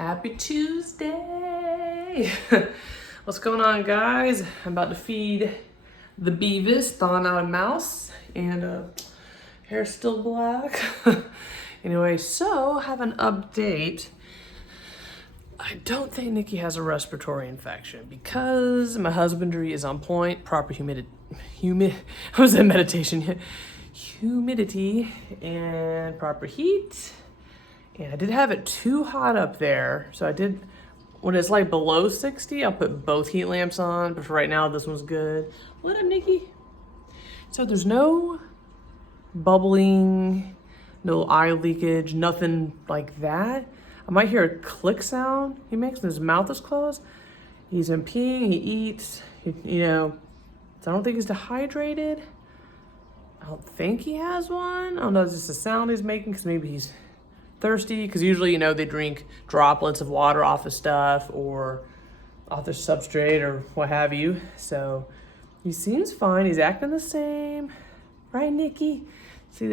Happy Tuesday! What's going on, guys? I'm about to feed the Beavis, thawing out a mouse, and hair's still black. Anyway, so I have an update. I don't think Nikki has a respiratory infection because my husbandry is on point, proper humidity and proper heat. And I did have it too hot up there, so I did, when it's like below 60, I'll put both heat lamps on, but for right now, this one's good. What up, Nikki? So there's no bubbling, no eye leakage, nothing like that. I might hear a click sound he makes when his mouth is closed. He's been peeing, he eats, so I don't think he's dehydrated. I don't think he has one. I don't know, is this a sound he's making because maybe he's thirsty? Because usually, they drink droplets of water off of stuff or off their substrate or what have you. So he seems fine. He's acting the same. Right, Nikki? See,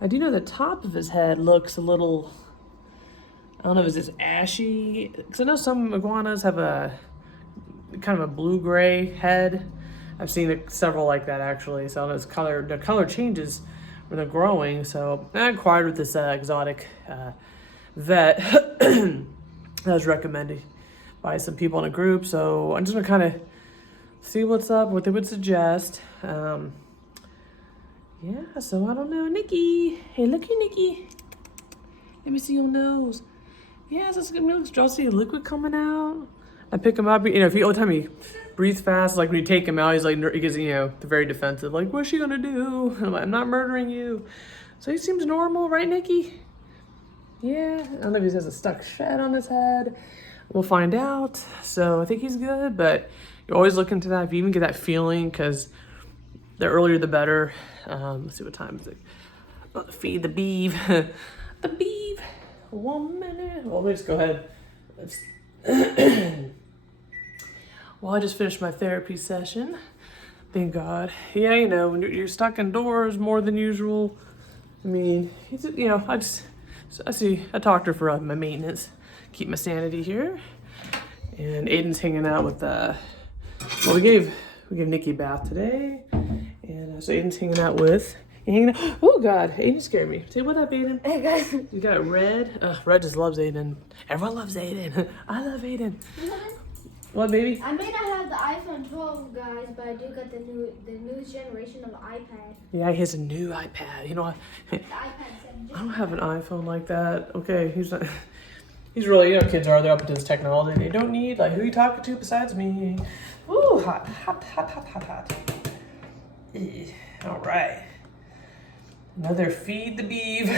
I do know the top of his head looks a little, I don't know, is this ashy? Because I know some iguanas have a kind of a blue-gray head. I've seen several like that, actually. So the color changes when they're growing. So I inquired with this exotic vet that was recommended by some people in a group. So I'm just gonna kind of see what's up, what they would suggest. Yeah, so I don't know. Nikki, hey, look here, Nikki. Let me see your nose. Yeah, so it's good. Do y'all see liquid coming out? I pick him up. If all the time he breathes fast, like when you take him out, he's like, he gets, very defensive. Like, what's she gonna do? I'm like, I'm not murdering you. So he seems normal, right, Nikki? Yeah, I don't know if he has a stuck shed on his head. We'll find out. So I think he's good, but you always look into that if you even get that feeling, because the earlier the better. Let's see what time is it. Feed the beeve. The beeve. 1 minute. Well, let's go ahead. Well, I just finished my therapy session. Thank God. Yeah, when you're stuck indoors more than usual. I mean, I talked to her for my maintenance, keep my sanity here. And Aiden's hanging out with we gave Nikki a bath today, and so Aiden's hanging out with. Oh God, Aiden scared me. Say what up, Aiden. Hey guys. You got Red. Red just loves Aiden. Everyone loves Aiden. I love Aiden. What, baby? I may not have the iPhone 12, guys, but I do got the newest generation of iPad. Yeah, he has a new iPad. The iPad 7. I don't have an iPhone like that. Okay, he's not. He's really, kids are, they're up into this technology. They don't need, who are you talking to besides me? Ooh, hot. All right. Another feed the beeve.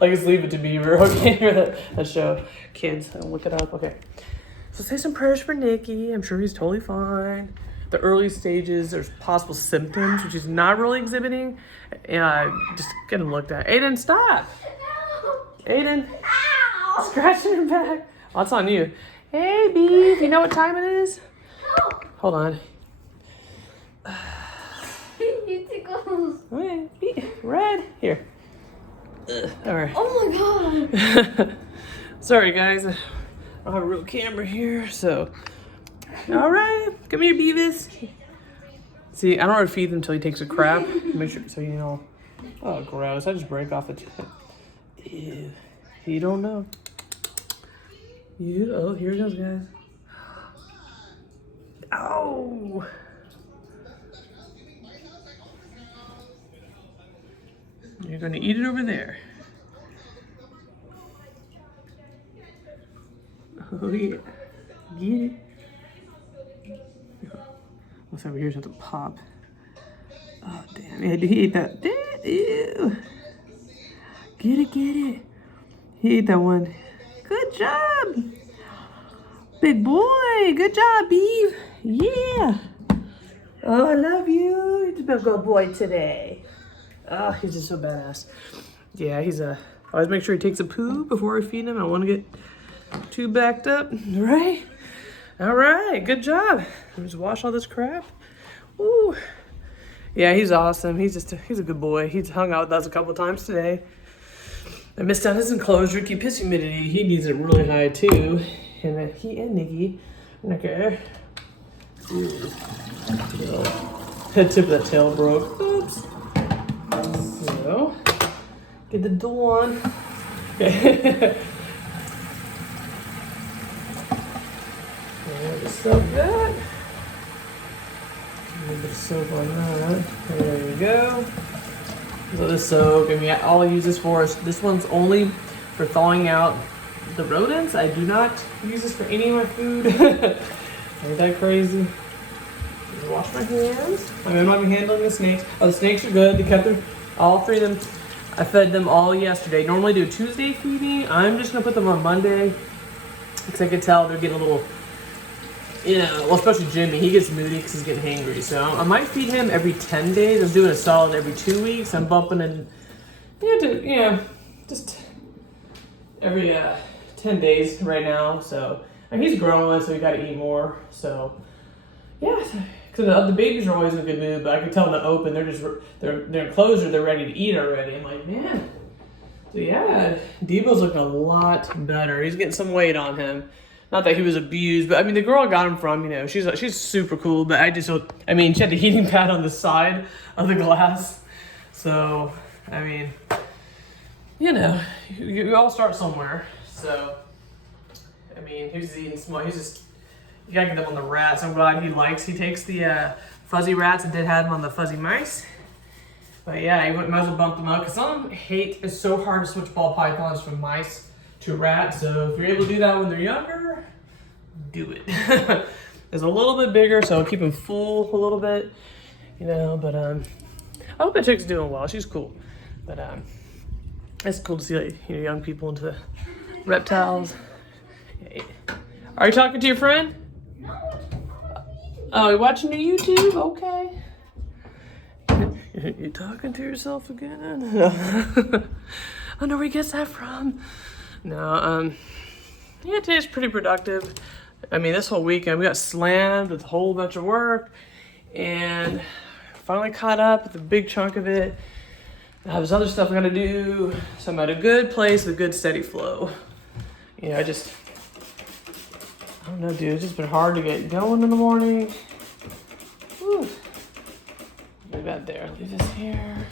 Just leave it to Beaver. Okay, that show. Kids, I'll look it up. Okay. So say some prayers for Nikki. I'm sure he's totally fine. The early stages, there's possible symptoms, which he's not really exhibiting. And just get him looked at. Aiden, stop. No. Aiden. Ow. Scratching your back. Oh, that's on you. Hey, beef. You know what time it is? No. Hold on. You tickles. Okay, Red. Here. All right. Oh my God. Sorry, guys. I don't have a real camera here, so. All right. Come here, Beavis. See, I don't want to feed him until he takes a crap. Make sure, so Oh, gross. I just break off the tip. Ew. You don't know. Oh, here it goes, guys. Ow. You're going to eat it over there. Oh, yeah. Get it. What's over here is have to pop. Oh, damn. Yeah, he ate that. Ew. Get it. He ate that one. Good job. Big boy. Good job, Beeve. Yeah. Oh, I love you. You're a good boy today. Oh, he's just so badass. Yeah, I always make sure he takes a poo before I feed him. I don't want to get too backed up, right? All right, good job. Just wash all this crap. Ooh. Yeah, he's awesome. He's a good boy. He's hung out with us a couple times today. I missed out his enclosure. Keep his humidity. He needs it really high too. And he and Nikki. Okay. Head tip of that tail broke. Oops. So, get the door on. Okay. Just soak that. A little bit of soap on that. There you go. Let it soak. I mean, all I use this for is, this one's only for thawing out the rodents. I do not use this for any of my food. Ain't that crazy? Just wash my hands. I mean, I'm not even handling the snakes. Oh, the snakes are good. They kept them, all three of them. I fed them all yesterday. Normally do a Tuesday feeding. I'm just gonna put them on Monday because I can tell they're getting a little, well, especially Jimmy, he gets moody because he's getting hangry. So I might feed him every 10 days. I'm doing a solid every 2 weeks. I'm bumping in, just every 10 days right now. So and he's growing, so he got to eat more. So yeah, because the babies are always in a good mood, but I can tell in the open, they're enclosure, they're ready to eat already. I'm like, man. So yeah, Debo's looking a lot better. He's getting some weight on him. Not that he was abused, but I mean, the girl I got him from, she's super cool, but she had the heating pad on the side of the glass. So, I mean, you all start somewhere. So, I mean, he was eating small. You gotta get them on the rats. I'm glad he takes the fuzzy rats and did have them on the fuzzy mice. But yeah, you might as well bump them up because some hate, it's so hard to switch ball pythons from mice to rats. So if you're able to do that when they're younger, do it. It's a little bit bigger, so I'll keep them full a little bit, but I hope that chick's doing well. She's cool. But it's cool to see young people into reptiles. Are you talking to your friend? Oh, you're watching your YouTube? Okay. You're talking to yourself again? I wonder where he gets that from. No, yeah, today's pretty productive. I mean, this whole weekend we got slammed with a whole bunch of work and finally caught up with a big chunk of it. I have this other stuff I gotta do. So I'm at a good place with a good steady flow. I don't know, dude. It's just been hard to get going in the morning. Whew. Leave that there. Leave this here.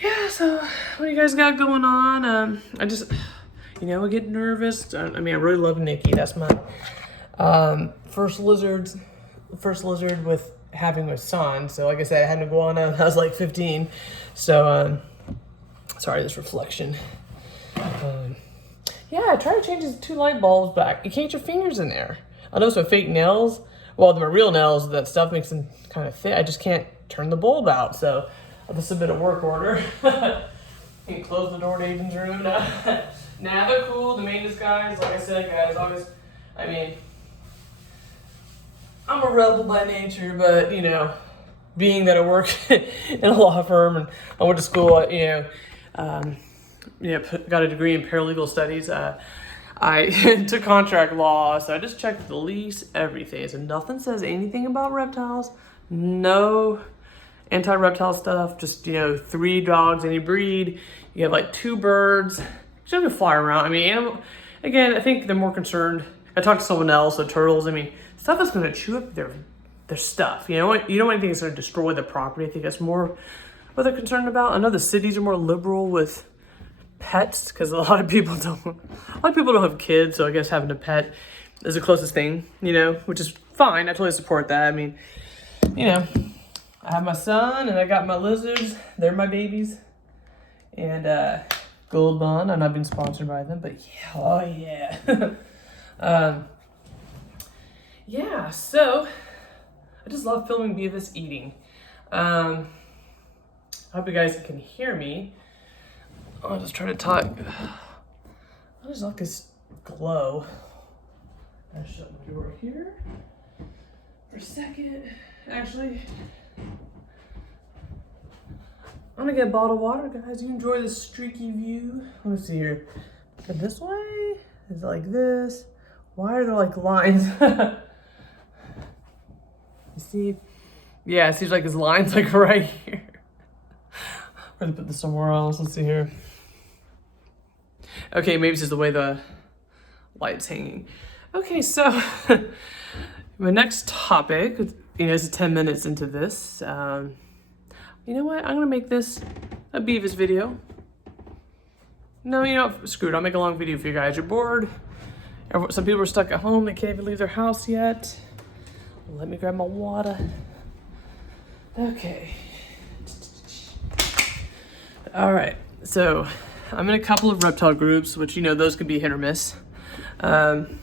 Yeah, so what do you guys got going on? I just, I get nervous. I mean, I really love Nikki. That's my first lizard with having a son. So like I said, I had an iguana. I was like 15. So, sorry, this reflection. Yeah, I tried to change his 2 light bulbs back. You can't get your fingers in there. I noticed my fake nails, well, my real nails, that stuff makes them kind of thick. I just can't turn the bulb out. So I'll just submit a work order. You can close the door to Aiden's room. Nah, they're cool. The maintenance guys, like I said, guys, always, I mean, I'm a rebel by nature, but, being that I work in a law firm and I went to school, got a degree in paralegal studies. I took contract law, so I just checked the lease, everything. So nothing says anything about reptiles. No anti-reptile stuff. Just 3 dogs, any breed. You have like 2 birds. Just gonna fly around. I mean, again, I think they're more concerned. I talked to someone else, the turtles. I mean, stuff that's gonna chew up their stuff. You don't want anything that's gonna destroy the property. I think that's more what they're concerned about. I know the cities are more liberal with pets because a lot of people don't have kids, so I guess having a pet is the closest thing, which is fine. I totally support that. I mean, I have my son and I got my lizards. They're my babies. And Gold Bond. I'm not being sponsored by them, but yeah, oh yeah. Yeah, so I just love filming Beavis eating. I hope you guys can hear me. I'll just try to talk. I just like this glow. I'll shut my door here for a second. Actually, I'm gonna get a bottle of water, guys. You enjoy this streaky view. Let me see here. Is it this way? Is it like this? Why are there like lines? You see? Yeah, it seems like there's lines like right here. We're gonna put this somewhere else. Let's see here. Okay, maybe it's just the way the light's hanging. Okay, so my next topic, it's 10 minutes into this. You know what? I'm gonna make this a Beavis video. No, screw it. I'll make a long video for you guys. You're bored. Some people are stuck at home. They can't even leave their house yet. Let me grab my water. Okay. All right. So I'm in a couple of reptile groups, which, those can be hit or miss. I'm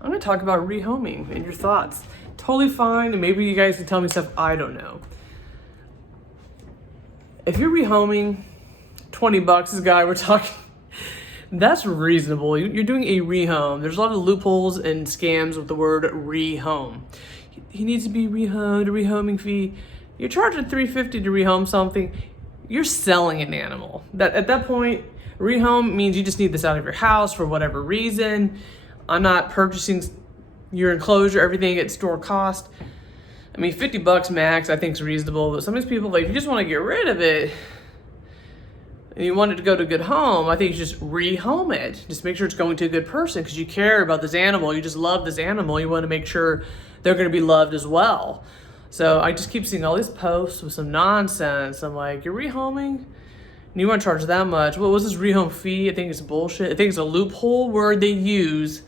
going to talk about rehoming and your thoughts. Totally fine. And maybe you guys can tell me stuff I don't know. If you're rehoming, $20, this guy we're talking, that's reasonable. You're doing a rehome. There's a lot of loopholes and scams with the word rehome. He needs to be rehomed, a rehoming fee. You're charging $350 to rehome something. You're selling an animal. At that point, rehome means you just need this out of your house for whatever reason. I'm not purchasing your enclosure, everything at store cost. I mean, $50 max, I think is reasonable. But some of these people, if you just want to get rid of it and you want it to go to a good home, I think you just rehome it. Just make sure it's going to a good person because you care about this animal. You just love this animal. You want to make sure they're going to be loved as well. So I just keep seeing all these posts with some nonsense. I'm like, you're rehoming? And you want to charge that much? What was this rehome fee? I think it's bullshit. I think it's a loophole word they use.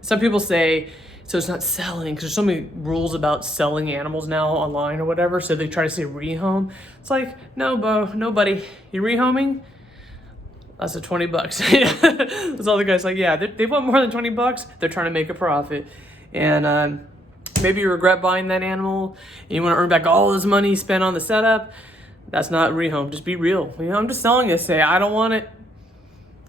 Some people say, so it's not selling, because there's so many rules about selling animals now online or whatever, so they try to say rehome. It's like, no, buddy. You rehoming? That's a $20. That's all the guys like, yeah, they want more than $20. They're trying to make a profit. And maybe you regret buying that animal and you want to earn back all this money you spent on the setup. That's not rehome. Just be real. I'm just selling it. Say, I don't want it.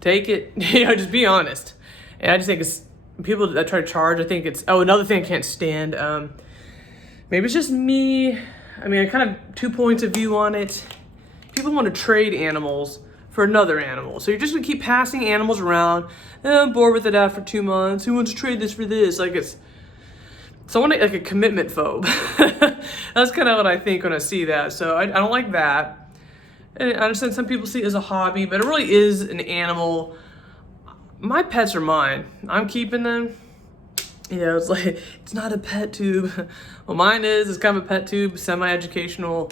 Take it. Just be honest. And I just think it's people that try to charge. I think it's, another thing I can't stand. Maybe it's just me. I mean, I kind of 2 points of view on it. People want to trade animals for another animal. So you're just going to keep passing animals around. I'm bored with it after 2 months. Who wants to trade this for this? Like it's someone like a commitment phobe. That's kind of what I think when I see that. So I don't like that. And I understand some people see it as a hobby, but it really is an animal. My pets are mine. I'm keeping them. It's like, it's not a pet tube. Well, mine is. It's kind of a pet tube, semi-educational.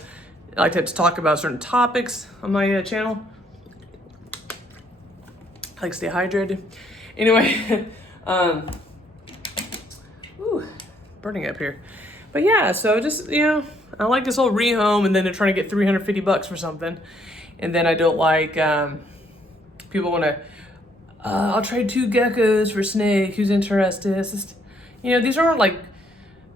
I like to talk about certain topics on my channel. I like to stay hydrated. Anyway, burning up here. But yeah, so just, I like this whole rehome, and then they're trying to get $350 for something. And then I don't like, people want to, I'll trade 2 geckos for Snake. Who's interested? It's just, these aren't like,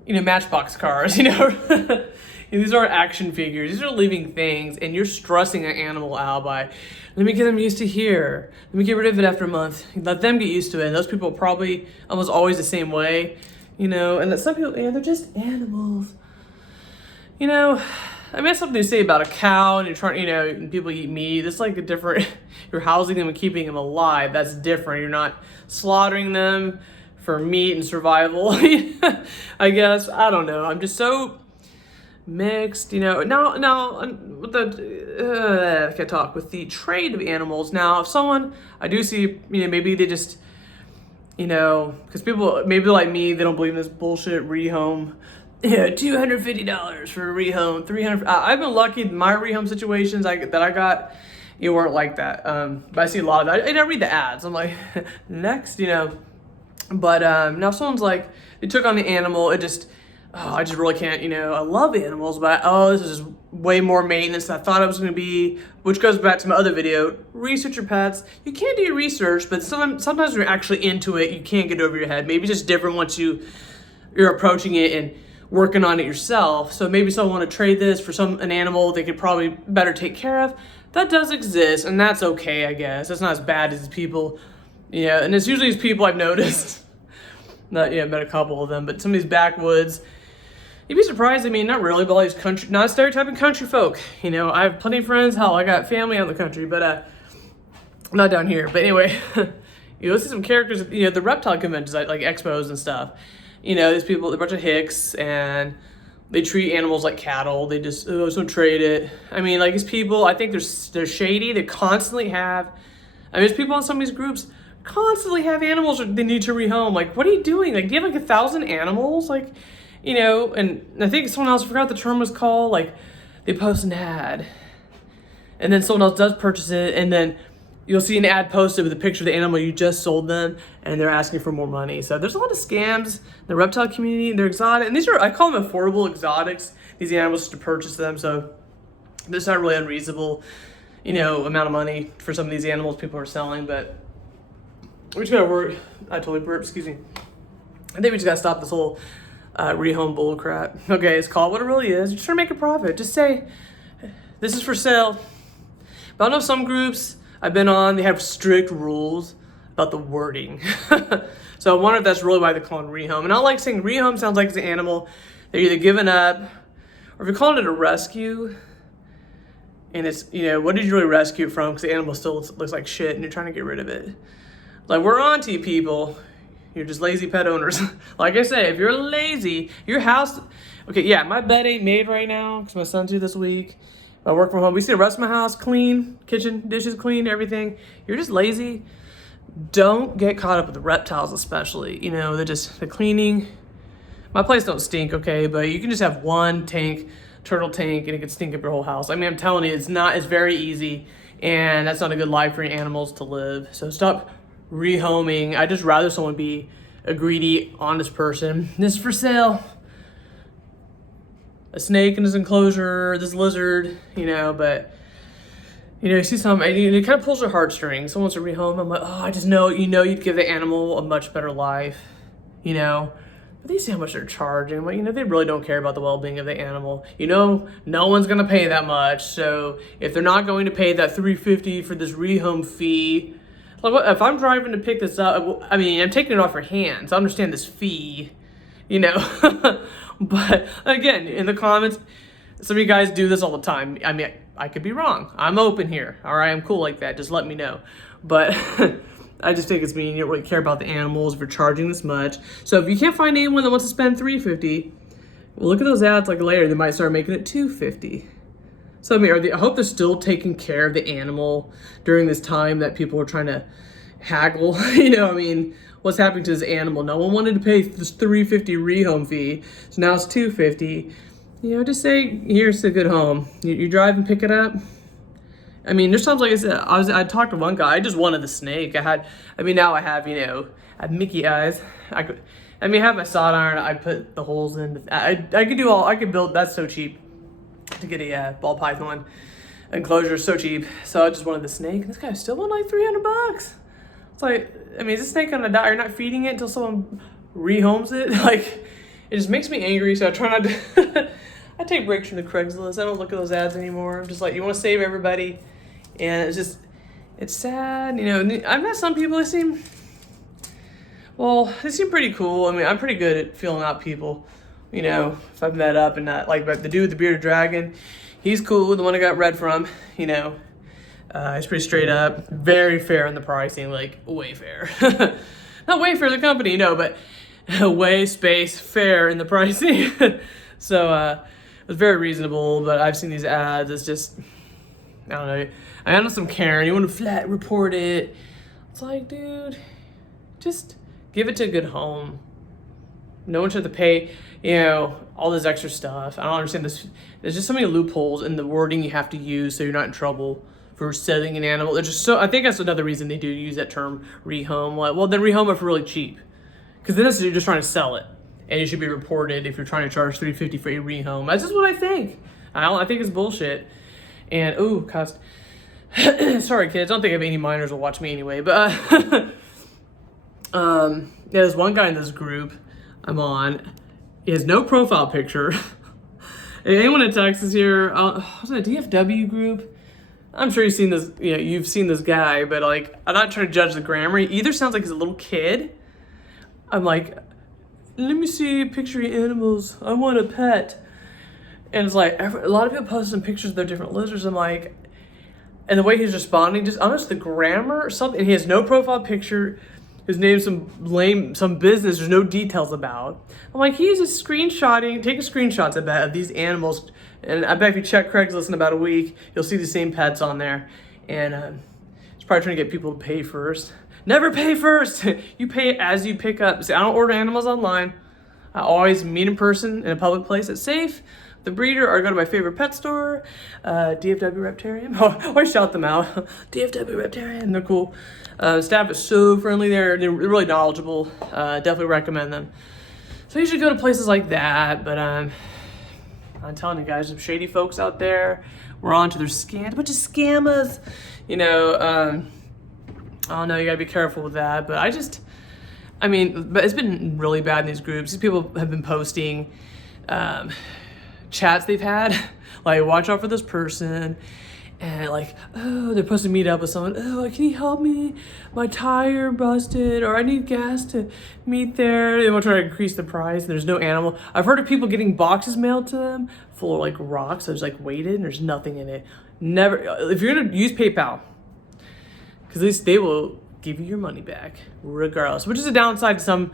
Matchbox cars, These aren't action figures. These are living things, and you're stressing an animal out by, let me get them used to here. Let me get rid of it after a month. Let them get used to it. And those people are probably almost always the same way, and that some people, they're just animals. I mean, that's something to say about a cow, and you're trying, and people eat meat. It's like a different, you're housing them and keeping them alive. That's different. You're not slaughtering them for meat and survival. I guess. I don't know. I'm just so mixed, Now, with I can't talk, with the trade of animals. Now, if someone, I do see, maybe they just, because people, maybe like me, they don't believe in this bullshit rehome. $250 for a rehome, $300. I've been lucky. My rehome situations that I got, weren't like that. But I see a lot of that. I read the ads. I'm like, next, But now if someone's like, they took on the animal, it just, I just really can't, I love animals, but this is just way more maintenance than I thought it was going to be, which goes back to my other video. Research your pets. You can do your research, but sometimes when you're actually into it, you can't get over your head. Maybe it's just different once you're approaching it and working on it yourself. So maybe someone want to trade this for an animal they could probably better take care of. That does exist, and that's okay, I guess. That's not as bad as people, and it's usually these people I've noticed. I've met a couple of them, but some of these backwoods, you'd be surprised. I mean, not really, but all these not stereotyping country folk. I have plenty of friends. Hell, I got family out in the country, but not down here. But anyway, see some characters, the reptile conventions, like expos and stuff. These people, a bunch of hicks, and they treat animals like cattle. They just, so trade it. I mean, like these people, I think they're shady. They constantly have I mean, there's people in some of these groups constantly have animals they need to rehome. Like, what are you doing? Like, do you have like 1,000 animals? Like, you know, and I think someone else, I forgot what the term was called, like, they post an ad, and then someone else does purchase it, and then you'll see an ad posted with a picture of the animal you just sold them, and they're asking for more money. So there's a lot of scams in the reptile community. They're exotic, and these are, I call them affordable exotics, these animals, to purchase them. So there's not really unreasonable, you know, amount of money for some of these animals people are selling, but we just gotta work. I totally burped, excuse me. I think we just gotta stop this whole rehome bull crap. Okay, it's called what it really is. You're just trying to make a profit. Just say, this is for sale. But I know some groups I've been on, they have strict rules about the wording. So I wonder if that's really why they're calling rehome. And I like saying rehome sounds like it's an animal they're either giving up, or if you're calling it a rescue, and it's, you know, what did you really rescue it from? Because the animal still looks like shit and you're trying to get rid of it. Like, we're on to you, people. You're just lazy pet owners. Like I say, if you're lazy, your house, okay, yeah, my bed ain't made right now because my son's here this week. I work from home. We see the rest of my house clean, kitchen, dishes clean, everything. You're just lazy. Don't get caught up with the reptiles, especially. You know, the cleaning. My place don't stink, okay, but you can just have one tank, turtle tank, and it can stink up your whole house. I mean, I'm telling you, it's very easy, and that's not a good life for your animals to live. So stop rehoming. I'd just rather someone be a greedy, honest person. This is for sale. A snake in his enclosure, this lizard, you know, but, you know, you see some, it kind of pulls your heartstrings. Someone wants to rehome. I'm like, oh, I just know, you know, you'd give the animal a much better life, you know. But they see how much they're charging. Well, you know, they really don't care about the well-being of the animal. You know, no one's gonna pay that much. So if they're not going to pay that $350 for this rehome fee, like, if I'm driving to pick this up, I mean, I'm taking it off your hands. I understand this fee, you know. But again, in the comments, some of you guys do this all the time. I mean, I could be wrong. I'm open here. All right, I'm cool like that. Just let me know. But I just think it's mean. You don't really care about the animals if you're charging this much. So if you can't find anyone that wants to spend $350, well, look at those ads. Like later, they might start making it $250. So I mean, I hope they're still taking care of the animal during this time that people are trying to haggle. You know, I mean, what's happening to this animal? No one wanted to pay this $350 rehome fee, so now it's $250. You know, just say, here's a good home. You drive and pick it up. I mean, there's times, like I said, I talked to one guy. I just wanted the snake. Now I have, you know, I have Mickey eyes. I have my sawed iron. I put the holes in. I could build. That's so cheap to get a ball python enclosure. So cheap. So I just wanted the snake. And this guy still wanted like $300. It's like, I mean, is this snake gonna die? You're not feeding it until someone rehomes it? Like, it just makes me angry. So I try not to. I take breaks from the Craigslist. I don't look at those ads anymore. I'm just like, you want to save everybody, and it's sad, you know. I've met some people. They seem pretty cool. I mean, I'm pretty good at feeling out people, you know. If I've met up and not like, but the dude with the bearded dragon, he's cool. The one I got red from, you know. He's pretty straight up, very fair in the pricing, like way fair. Not way fair the company, no, but way fair in the pricing. So it was very reasonable, but I've seen these ads. It's just, I don't know. I know some Karen, you want to flat report it. It's like, dude, just give it to a good home. No one should have to pay, you know, all this extra stuff. I don't understand this. There's just so many loopholes in the wording you have to use so you're not in trouble for selling an animal. They're just so, I think that's another reason they do use that term rehome. Like, well, then rehome it for really cheap. Because then you're just trying to sell it. And you should be reported if you're trying to charge $350 for a rehome. That's just what I think. I think it's bullshit. And, ooh, cussed. Sorry, kids. I don't think any minors will watch me anyway. But, there's one guy in this group I'm on. He has no profile picture. Anyone in Texas here, what's that, DFW group? I'm sure you've seen this, you know, you've seen this guy, but like, I'm not trying to judge the grammar. He either sounds like he's a little kid. I'm like, let me see a picture of animals. I want a pet. And it's like, a lot of people post some pictures of their different lizards. I'm like, and the way he's responding, just honest, the grammar or something. And he has no profile picture. His name's some business there's no details about. I'm like, he's just taking screenshots, I bet, of these animals. And I bet if you check Craigslist in about a week, you'll see the same pets on there. And it's probably trying to get people to pay first. Never pay first. You pay as you pick up. See, I don't order animals online. I always meet in person in a public place that's safe. The breeder, or go to my favorite pet store, DFW Reptarian. Oh, I shout them out. DFW Reptarian, they're cool. Staff is so friendly there. They're really knowledgeable. Definitely recommend them. So you should go to places like that. But I'm telling you guys, some shady folks out there. We're on to their scam. A bunch of scammers. You know, I don't know. You gotta be careful with that. But but it's been really bad in these groups. These people have been posting chats they've had, like, watch out for this person, and like, oh, they're supposed to meet up with someone. Oh, can you help me? My tire busted, or I need gas to meet there. They want to try to increase the price. And there's no animal. I've heard of people getting boxes mailed to them full of like rocks. So it's like weighted, and there's nothing in it. Never. If you're gonna use PayPal, because they will give you your money back regardless, which is a downside to some.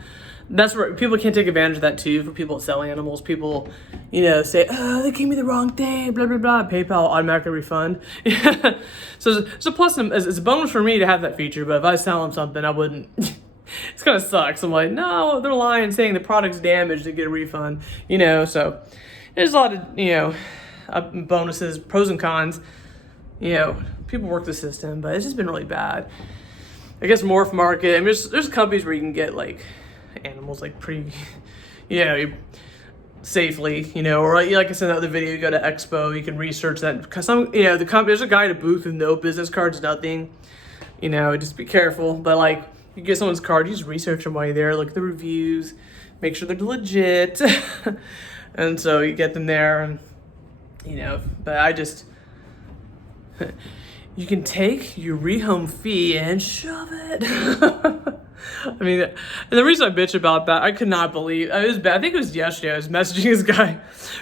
That's where people can't take advantage of that too. For people that sell animals, people, say, oh, they gave me the wrong thing, blah, blah, blah. PayPal automatically refund. So it's a plus, it's a bonus for me to have that feature, but if I sell them something, I wouldn't. It's kind of sucks. I'm like, no, they're lying, saying the product's damaged to get a refund, so there's a lot of, bonuses, pros and cons. People work the system, but it's just been really bad. I guess Morph Market, there's companies where you can get like animals like pretty, safely, or like I said in the other video, you go to Expo, you can research that, because the company, there's a guy at a booth with no business cards, nothing, just be careful. But like, you get someone's card, you just research them while you're there, look at the reviews, make sure they're legit, and so you get them there, and but you can take your rehome fee and shove it. And the reason I bitch about that, I could not believe, it was bad. I think it was yesterday, I was messaging this guy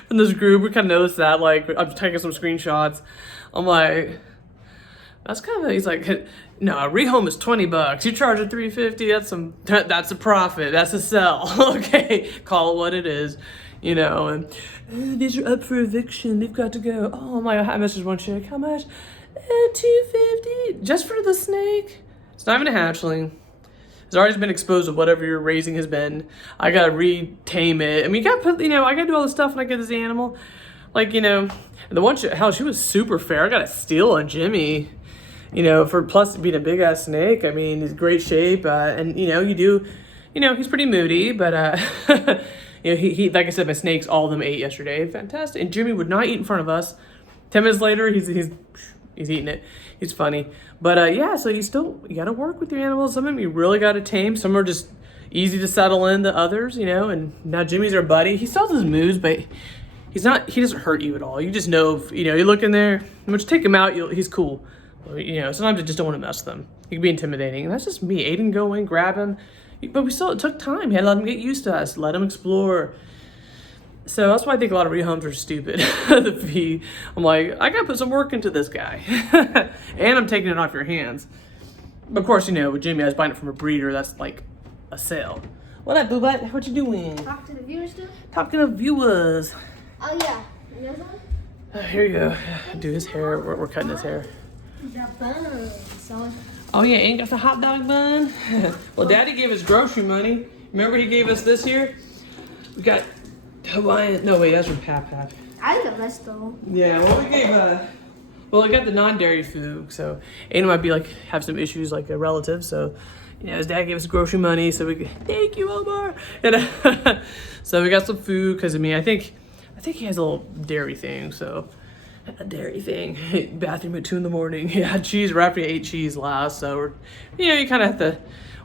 from this group. We kind of noticed that, like, I'm taking some screenshots. I'm like, that's kind of, he's like, no, a rehome is $20. You charge it $350. That's a profit. That's a sell. Okay, call it what it is. And these are up for eviction. They've got to go. Oh my, I messaged one chick. How much? $250 just for the snake. It's not even a hatchling. It's already been exposed to whatever you're raising has been. I gotta re-tame it. You gotta put, I gotta do all this stuff when I get this animal. Like, the one, she was super fair. I got a steal on Jimmy, for plus being a big ass snake. He's great shape. And, he's pretty moody, but, he like I said, my snakes, all of them ate yesterday. Fantastic. And Jimmy would not eat in front of us. 10 minutes later, he's eating it. He's funny. But so you gotta work with your animals. Some of them you really gotta tame. Some are just easy to settle in to others, and now Jimmy's our buddy. He still has his moves, but he doesn't hurt you at all. You just know if, you look in there, once you take him out, he's cool. Sometimes I just don't want to mess with him. He can be intimidating. And that's just me. Aiden, go in, grab him. But it took time. You had to let him get used to us, let him explore. So that's why I think a lot of rehomes are stupid. The fee. I'm like, I gotta put some work into this guy. And I'm taking it off your hands. But of course, with Jimmy, I was buying it from a breeder. That's like a sale. What up, boo-butt? What you doing? Talk to the viewers too? Talking to viewers. Oh yeah. You guys want? Here you go. Do his hair. We're cutting his hair. The bun. So. Oh yeah, ain't got the hot dog bun? Well, Daddy gave us grocery money. Remember he gave us this here? We got Hawaiian, no wait, that's from Pap. I like the best though. Yeah, well we gave, I got the non-dairy food, so Aiden might be have some issues like a relative, so, his dad gave us grocery money, so we could, thank you, Omar. And so we got some food, because I think he has a little dairy thing, so. A dairy thing. Bathroom at 2 a.m. Yeah, cheese. Right after you ate cheese last, so you kind of have to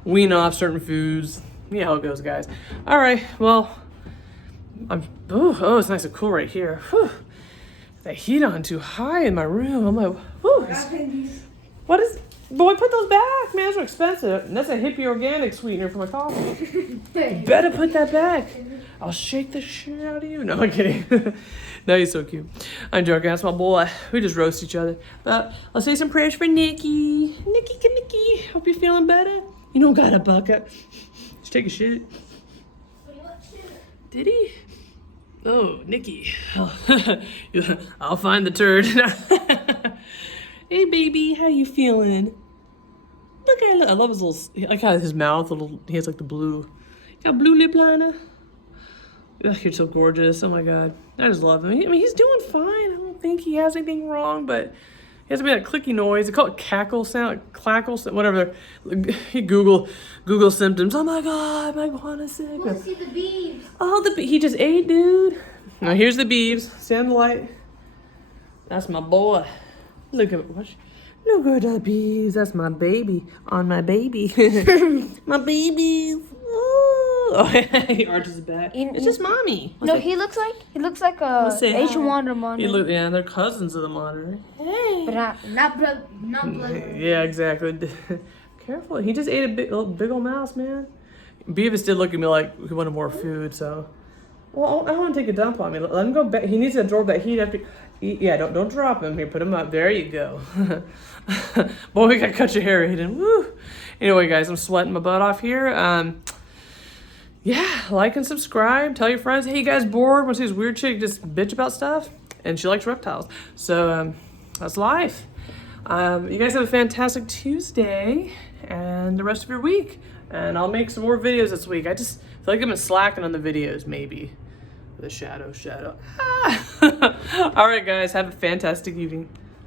wean off certain foods. Yeah, how it goes, guys. All right, well, it's nice and cool right here. Whew. The heat on too high in my room. I'm like, whew. What is? Boy, put those back, man. Those are expensive. And that's a hippie organic sweetener for my coffee. Better put that back. I'll shake the shit out of you. No, I'm kidding. No, he's so cute. I'm joking. That's my boy. We just roast each other. But I'll say some prayers for Nikki. Nikki. Hope you're feeling better. You don't got a bucket. Just take a shit. Did he? Oh, Nikki. I'll find the turd. Hey, baby. How you feeling? Look at it. I love his little, I like how his mouth, he has like the blue, got blue lip liner. Ugh, you're so gorgeous. Oh my God. I just love him. I mean, he's doing fine. I don't think he has anything wrong, but he has to be that clicky noise. They call it cackle sound, clackle sound, whatever. Google symptoms. Oh my God, my iguana's sick. Let's see the beeves. Oh, he just ate, dude. Now here's the beeves. Stand the light. That's my boy. Look at what. Look at the bees. That's my baby on my baby. My babies. Oh, he arches his back. It's just mommy. He looks like a Asian water monitor. Yeah, they're cousins of the monitor. Hey. But not blood. Yeah, exactly. Careful. He just ate a big old mouse, man. Beavis did look at me like he wanted more food, so. Well, I don't want to take a dump on me. Let him go back. He needs to absorb that heat after. Yeah, don't drop him. Here, put him up. There you go. Boy, we gotta cut your hair, Aiden. Woo. Anyway, guys, I'm sweating my butt off here. Yeah, like and subscribe. Tell your friends. Hey, you guys bored? Want to see this weird chick just bitch about stuff? And she likes reptiles. So that's life. You guys have a fantastic Tuesday and the rest of your week. And I'll make some more videos this week. I just feel like I've been slacking on the videos, maybe. The shadow. Ah. All right, guys, have a fantastic evening.